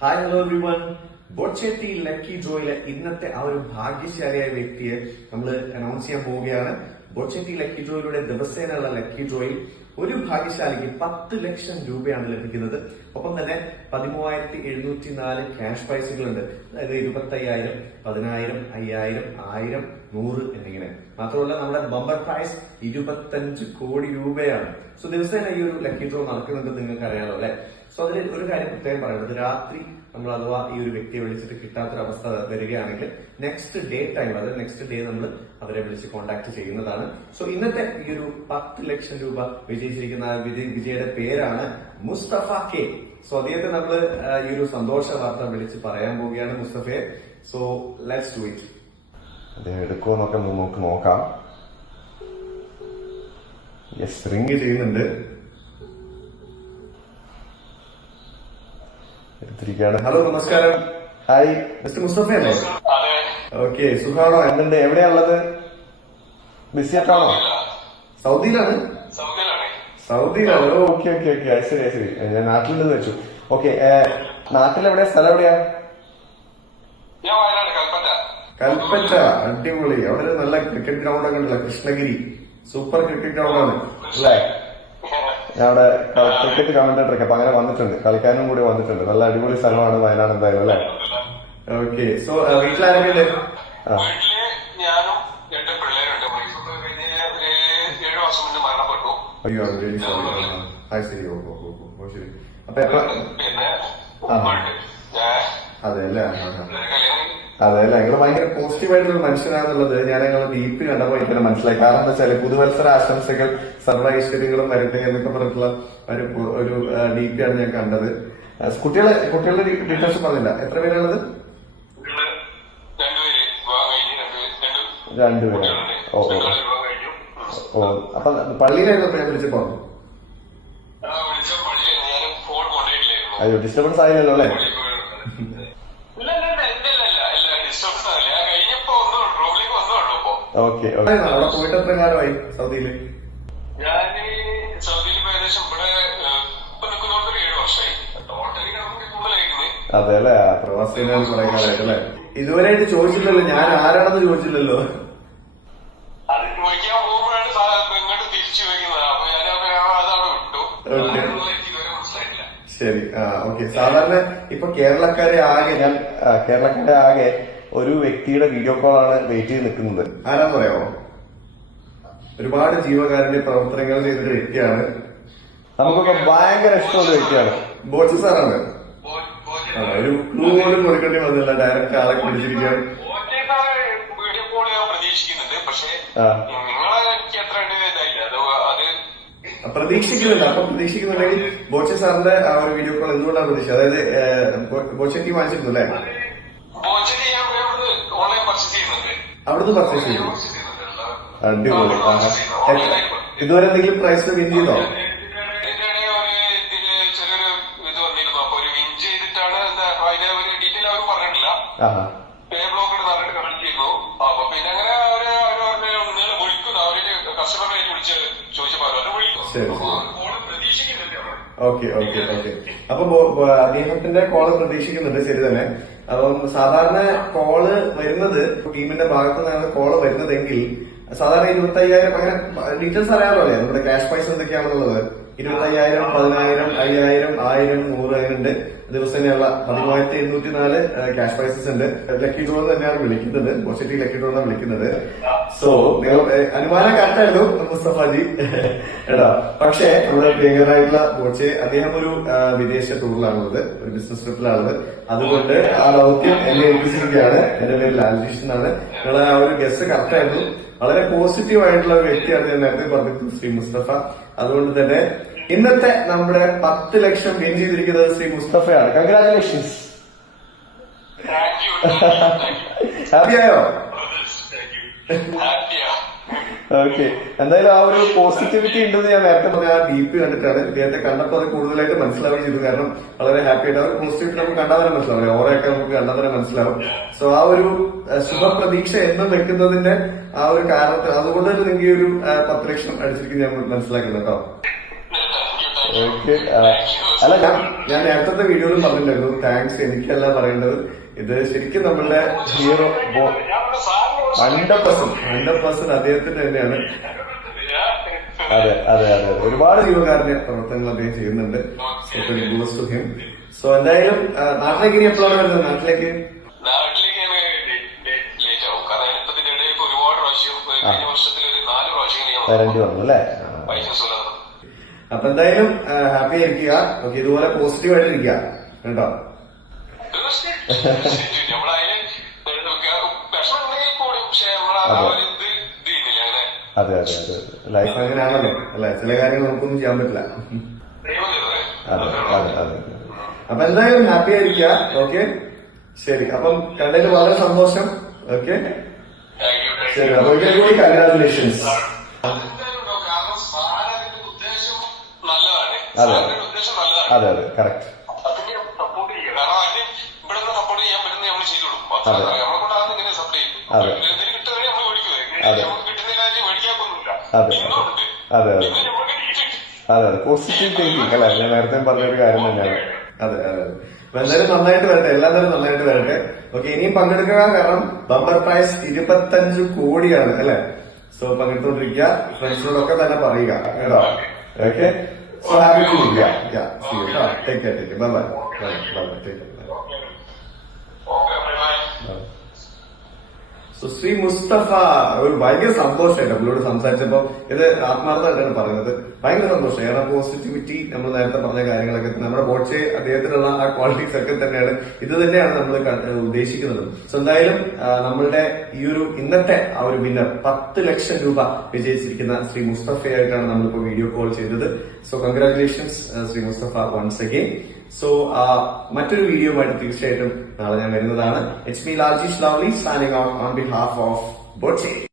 Hi hello everyone. Boche tea lucky ഡ്രോയിലെ ഇന്നത്തെ ആ ഒരു ഭാഗ്യശാലിയായ വ്യക്തിയെ നമ്മൾ അനൗൺസ് ചെയ്യാൻ പോവുകയാണ്. ബോച്ചേട്ടി ലക്കി ഡ്രോയിലൂടെ ദിവസേനയുള്ള ലക്കി ഡ്രോയിൽ ഒരു ഭാഗ്യശാലിക്ക് 10 ലക്ഷം രൂപയാണ് ലഭിക്കുന്നത്. ഒപ്പം തന്നെ 13,704 ക്യാഷ് പ്രൈസുകളുണ്ട്. അതായത് 25,000, 10,000, 5,000, 1,000, 100 എന്നിങ്ങനെ. മാത്രമല്ല നമ്മുടെ ബമ്പർ പ്രൈസ് 25 കോടി രൂപയാണ്. സോ ദിവസേന ഈ ഒരു ലക്കി ഡ്രോ നടക്കുന്നുണ്ട്, നിങ്ങൾക്ക് അറിയാലോ അല്ലെ. സോ അതിൽ ഒരു കാര്യം പ്രത്യേകം പറയുന്നത്, രാത്രി നമ്മൾ അഥവാ ഈ ഒരു വ്യക്തിയെ വിളിച്ചിട്ട് കിട്ടാത്തൊരവസ്ഥ വരികയാണെങ്കിൽ നെക്സ്റ്റ് ഡേ ടൈം, അതായത് നെക്സ്റ്റ് ഡേ നമ്മൾ അവരെ വിളിച്ച് കോൺടാക്ട് ചെയ്യുന്നതാണ്. സോ ഇന്നത്തെ ഈ ഒരു 10 ലക്ഷം രൂപ വിജയിച്ചിരിക്കുന്ന വിജയുടെ പേരാണ് മുസ്തഫ കെ. സോ അദ്ദേഹത്തെ നമ്മൾ ഈ ഒരു സന്തോഷ വാർത്ത വിളിച്ച് പറയാൻ പോവുകയാണ് മുസ്തഫയെ. So let's do it. അദ്ദേഹം എടുക്കുമെന്നൊക്കെ നമുക്ക് നോക്കാം. യെസ്, റിംഗ് ചെയ്യുന്നുണ്ട്. എടുത്തിരിക്കുകയാണ്. ഹലോ, നമസ്കാരം. ഹായ്, മിസ്റ്റർ മുസ്തഫ അല്ലേ? ഓക്കെ, സുഖാണോ? എന്തുണ്ട്? എവിടെയാണുള്ളത്? ബിസിയായിട്ടാണോ? സൗദിയിലാണ്. ഓക്കെ ഓക്കെ ഓക്കെ, ശരി ശരി. ഞാൻ നാട്ടിലുണ്ടെന്ന് വെച്ചു. ഓക്കെ, നാട്ടിലെവിടെയാ? സ്ഥലം എവിടെയാ? കൽപ്പറ്റ. അടിപൊളി. അവിടെ നല്ല ക്രിക്കറ്റ് ഗ്രൗണ്ട് ഒക്കെ ഉണ്ടല്ലോ, കൃഷ്ണഗിരി. സൂപ്പർ ക്രിക്കറ്റ് ഗ്രൗണ്ട് ആണ് അല്ലേ? ഞാൻ അവിടെ ക്രിക്കറ്റ് കമന്റേറ്റർ ഒക്കെ അപ്പൊ അങ്ങനെ വന്നിട്ടുണ്ട്, കളിക്കാനും കൂടി വന്നിട്ടുണ്ട്. നല്ല അടിപൊളി സ്ഥലമാണ് വയനാട് എന്തായാലും അല്ലെ? ഓക്കെ. സോ വീട്ടിലാരൊക്കെ ഉണ്ട്? അയ്യോ, ശരി. ശരി. അപ്പൊ അതെ അല്ലേ? അതെ അല്ലെ? നിങ്ങൾ ഭയങ്കര പോസിറ്റീവ് ആയിട്ടുള്ള മനുഷ്യനാണെന്നുള്ളത് ഞാൻ നിങ്ങളുടെ ഡീപ്പ് കണ്ടപ്പോ എനിക്ക് മനസ്സിലായി. കാരണം എന്താ വെച്ചാല് പുതുവത്സര ആശംസകൾ, സർവ്വ ഐശ്വര്യങ്ങളും വരട്ടെ എന്നൊക്കെ പറഞ്ഞിട്ടുള്ള ഒരു ഡീപ്പിയാണ് ഞാൻ കണ്ടത്. കുട്ടികളുടെ ഡീറ്റെയിൽസ് പറഞ്ഞില്ല. എത്ര പേരാണത്? 2 പേര്. ഓ, അപ്പൊ പള്ളിയിലായിരുന്നു ഞാൻ വിളിച്ചപ്പോ? അയ്യോ, ഡിസ്റ്റർബൻസ് ആയില്ലല്ലോ അല്ലെ? ഓക്കെ. അവിടെ പോയിട്ട് എത്ര കാലമായി സൗദിയില്? അതെ അല്ലെ? പ്രവാസിയാണ് കുറെ കാലമായിട്ട് അല്ലെ? ഇതുവരെയായിട്ട് ചോദിച്ചില്ലല്ലോ ഞാൻ ആരാണെന്ന് ചോദിച്ചില്ലല്ലോ. ശരി. ഓക്കെ. സാധാരണ ഇപ്പൊ കേരളക്കാരെ ആകെ ഒരു വ്യക്തിയുടെ വീഡിയോ കോളാണ് വെയിറ്റ് ചെയ്ത് നിൽക്കുന്നത്. ആരാന്ന് പറയാമോ? ഒരുപാട് ജീവകാരുണ്യ പ്രവർത്തനങ്ങൾ ചെയ്തൊരു വ്യക്തിയാണ്. നമുക്കൊക്കെ ഭയങ്കര ഇഷ്ടമുള്ള വ്യക്തിയാണ്. ബോച്ച സാറാണ്. ഒരു ക്ലൂ പോലും കൊടുക്കേണ്ടി വന്നില്ല, ഡയറക്റ്റ് ആളെ പിടിച്ചിരിക്കുകയാണ്. പ്രതീക്ഷിക്കുന്നില്ല. അപ്പൊ പ്രതീക്ഷിക്കുന്നുണ്ടെങ്കിൽ ബോച്ച സാറിന്റെ ആ ഒരു വീഡിയോ കോൾ എന്തുകൊണ്ടാണ് പ്രതീക്ഷ? അതായത് ബോച്ചയ്ക്ക് വാങ്ങിച്ചിരുന്നു അല്ലെ? അവിടുന്ന് പർച്ചേസ് ചെയ്തു. അടിപൊളി. ഇതുവരെ എന്തെങ്കിലും പ്രൈസ് വിൻ ചെയ്തോ? ശരി. Okay okay okay. അപ്പൊ അദ്ദേഹത്തിന്റെ കോള് പ്രതീക്ഷിക്കുന്നുണ്ട്. ശരി തന്നെ. അപ്പം സാധാരണ കോള് വരുന്നത് ടീമിന്റെ ഭാഗത്തു നിന്നാണ് കോള് വരുന്നതെങ്കിൽ സാധാരണ 25,000 അങ്ങനെ ഡീറ്റെയിൽസ് അറിയാമല്ലോ അല്ലേ? നമ്മുടെ ക്യാഷ് പ്രൈസ് എന്തൊക്കെയാണെന്നുള്ളത്. 25,000, 10,000, 5,000, 1,000, 100 അങ്ങനെയുണ്ട്. ദിവസേനയുള്ള 13,704 ക്യാഷ് പ്രൈസസ് ഉണ്ട്. ലക്കി ഡ്രോ തന്നെയാണ് വിളിക്കുന്നത്, ബോച്ചേട്ടി ലക്കി ഡ്രോ എന്നാണ് വിളിക്കുന്നത്. സോ നിങ്ങൾ അനുമാനം കറക്റ്റായിരുന്നു മുസ്തഫാജി എടാ. പക്ഷേ നമ്മുടെ പ്രിയങ്കരായിട്ടുള്ള ബോച്ചെ അദ്ദേഹം ഒരു വിദേശ ടൂറിലാണുള്ളത്, ഒരു ബിസിനസ് ട്രിപ്പിലാണുള്ളത്. അതുകൊണ്ട് ആ ദൗത്യം എന്നെ ഏൽപ്പിച്ചിരിക്കുകയാണ്. എന്റെ പേര് ലാൽജിഷ് എന്നാണ്. നിങ്ങളെ ആ ഒരു ഗസ്റ്റ് കറക്റ്റായിരുന്നു. വളരെ പോസിറ്റീവ് ആയിട്ടുള്ള ഒരു വ്യക്തിയാണ് ഞാൻ നേരത്തെ പറഞ്ഞിരുന്നു, ശ്രീ മുസ്തഫ. അതുകൊണ്ട് തന്നെ ഇന്നത്തെ നമ്മുടെ 10 ലക്ഷം വിൻ ചെയ്തിരിക്കുന്നത് ശ്രീ മുസ്തഫയാണ്. കൺഗ്രാറ്റുലേഷൻസ്. ഹാപ്പിയായോ? ഓക്കെ. എന്തായാലും ആ ഒരു പോസിറ്റിവിറ്റി ഉണ്ടെന്ന് ഞാൻ നേരത്തെ പറഞ്ഞ ആ ഡീപ്പ് കണ്ടിട്ടാണ്. ഇദ്ദേഹത്തെ കണ്ടപ്പോൾ അത് കൂടുതലായിട്ട് മനസ്സിലാവുകയും ചെയ്തു. കാരണം വളരെ ഹാപ്പി ആയിട്ട് ആ ഒരു പോസിറ്റിവിറ്റി നമുക്ക് കണ്ടാൽ തന്നെ മനസ്സിലാവും, ഓറയൊക്കെ നമുക്ക് കണ്ടാൽ തന്നെ മനസ്സിലാവും. സോ ആ ഒരു ശുഭപ്രതീക്ഷ എന്നും വെക്കുന്നതിന്റെ ആ ഒരു കാരണത്തിൽ അതുകൊണ്ട് തന്നെ നിങ്ങൾക്ക് ഒരു 10 ലക്ഷം അടിച്ചിരിക്കുന്നത് ഞാൻ മനസ്സിലാക്കുന്നു കേട്ടോ. ഓക്കെ. അല്ല ഞാൻ നേരത്തെ വീഡിയോയിലും പറഞ്ഞിട്ടുണ്ടായിരുന്നു താങ്ക്സ് എനിക്കല്ല പറയേണ്ടത്. ഇത് ശരിക്കും നമ്മളുടെ ഹീറോ 100% അദ്ദേഹത്തിന്റെ തന്നെയാണ്. അതെ അതെ അതെ അതെ ഒരുപാട് ജീവകാരുണ്യ പ്രവർത്തനങ്ങൾ അദ്ദേഹം ചെയ്യുന്നുണ്ട്. To him. സോ എന്തായാലും നാട്ടിലേക്ക് ഇനി എപ്പോഴാണ് വരുന്നത്? നാട്ടിലേക്ക് വരേണ്ടി വന്നു അല്ലേ? അപ്പൊ എന്തായാലും ഹാപ്പി ആയിരിക്കുക. ഓക്കെ, ഇതുപോലെ പോസിറ്റീവ് ആയിട്ടിരിക്കുക കേട്ടോ. അതെ അതെ അതെ ലൈഫ് അങ്ങനെയാണല്ലോ അല്ലെ, ചില കാര്യങ്ങൾ നമുക്കൊന്നും ചെയ്യാൻ പറ്റില്ല. അതെ അതെ അതെ അപ്പൊ എന്തായാലും ഹാപ്പി ആയിരിക്കുക. ഓക്കെ ശരി, അപ്പം കണ്ടതിൽ വളരെ സന്തോഷം. ഓക്കെ ശരി, അപ്പൊ ഒരിക്കലും കൂടി കൺഗ്രാറ്റുലേഷൻസ്. അതെ അതെ അതെ കറക്റ്റ്. അതെ അതെ അതെ അതെ അതെ അതെ അതെ പോസിറ്റീവ് തിങ്കിങ് അല്ലെ, ഞാൻ നേരത്തെ പറഞ്ഞൊരു കാര്യം തന്നെയാണ്. അതെ അതെ അപ്പൊ എന്തായാലും നന്നായിട്ട് വരട്ടെ, എല്ലാവരും നന്നായിട്ട് വരട്ടെ. ഓക്കെ, ഇനിയും പങ്കെടുക്കുക, കാരണം ബമ്പർ പ്രൈസ് 25 കോടിയാണ് അല്ലെ. സോ പങ്കെടുത്തോണ്ടിരിക്കുക, ഫ്രണ്ട്സിനോടൊക്കെ തന്നെ പറയുക കേട്ടോ. Okay, so happy to meet. Take care, bye bye bye bye, take care. So Shri Mustafa, ഒരു ഭയങ്കര സന്തോഷമായിട്ട് നമ്മളോട് സംസാരിച്ചപ്പോ, ഇത് ആത്മാർത്ഥമായിട്ടാണ് പറയുന്നത്. ഭയങ്കര സന്തോഷം, കാരണം പോസിറ്റിവിറ്റി, നമ്മൾ നേരത്തെ പറഞ്ഞ കാര്യങ്ങളൊക്കെ നമ്മുടെ ബോട്ട്സെ അദ്ദേഹത്തിനുള്ള ആ ക്വാളിറ്റീസ് ഒക്കെ തന്നെയാണ്, ഇത് തന്നെയാണ് നമ്മൾ ഉദ്ദേശിക്കുന്നത്. സോ എന്തായാലും നമ്മളുടെ ഈ ഒരു ഇന്നത്തെ ആ ഒരു വിന്നർ 10 ലക്ഷം രൂപ വിജയിച്ചിരിക്കുന്ന ശ്രീ മുസ്തഫയായിട്ടാണ് നമ്മളിപ്പോ വീഡിയോ കോൾ ചെയ്തത്. So congratulations Shri Mustafa once again. So മറ്റൊരു വീഡിയോയുമായിട്ട് തീർച്ചയായിട്ടും നാളെ ഞാൻ വരുന്നതാണ്. It's me Laljeesh lovely signing off on behalf of ബോട്ട്സെ.